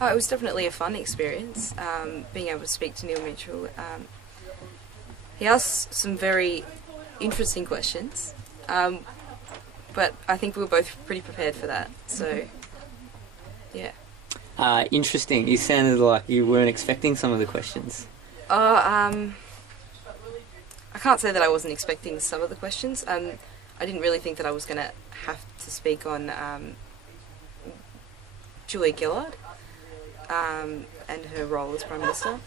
Oh, it was definitely a fun experience, being able to speak to Neil Mitchell. He asked some very interesting questions, but I think we were both pretty prepared for that, so yeah. Interesting. You sounded like you weren't expecting some of the questions. I can't say that I wasn't expecting some of the questions. I didn't really think that I was going to have to speak on Julia Gillard and her role as Prime Minister,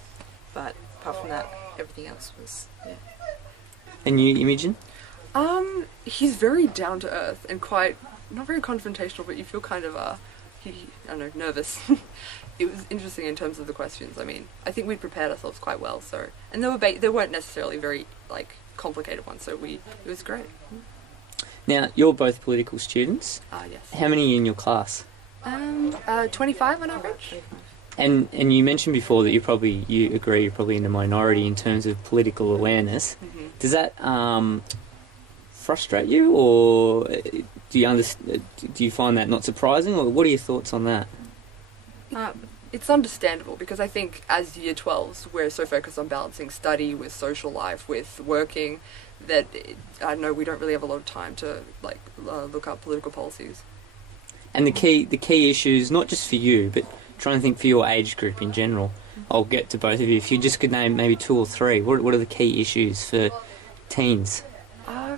but apart from that, everything else was, yeah. And you, Imogen? He's very down to earth and quite, not very confrontational, but you feel kind of, I don't know, nervous. It was interesting in terms of the questions. I mean, I think we prepared ourselves quite well, so, and they weren't necessarily very, complicated ones, so it was great. Now, you're both political students. Yes. How many are you in your class? 25 on average. And you mentioned before that you agree you're probably in the minority in terms of political awareness. Mm-hmm. Does that frustrate you, or do you find that not surprising, or what are your thoughts on that? It's understandable because I think as Year 12s we're so focused on balancing study with social life, with working, that I know we don't really have a lot of time to look up political policies. And the key issues, not just for you, but trying to think for your age group in general. I'll get to both of you. If you just could name maybe 2 or 3, what are the key issues for teens?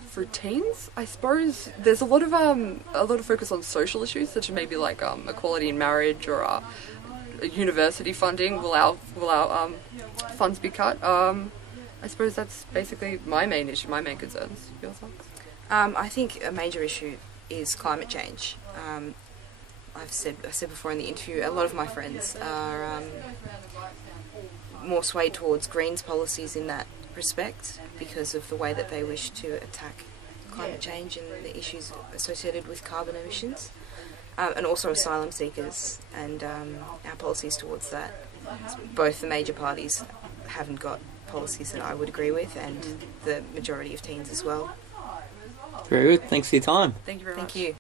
For teens, I suppose there's a lot of focus on social issues, such as maybe equality in marriage or university funding. Will our funds be cut? I suppose that's basically my main issue, my main concerns. Your thoughts? I think a major issue is climate change. I said before in the interview, a lot of my friends are more swayed towards Greens policies in that respect because of the way that they wish to attack climate change and the issues associated with carbon emissions, and also asylum seekers and our policies towards that. Both the major parties haven't got policies that I would agree with, and the majority of teens as well. Very good. Thanks for your time. Thank you very much. Thank you.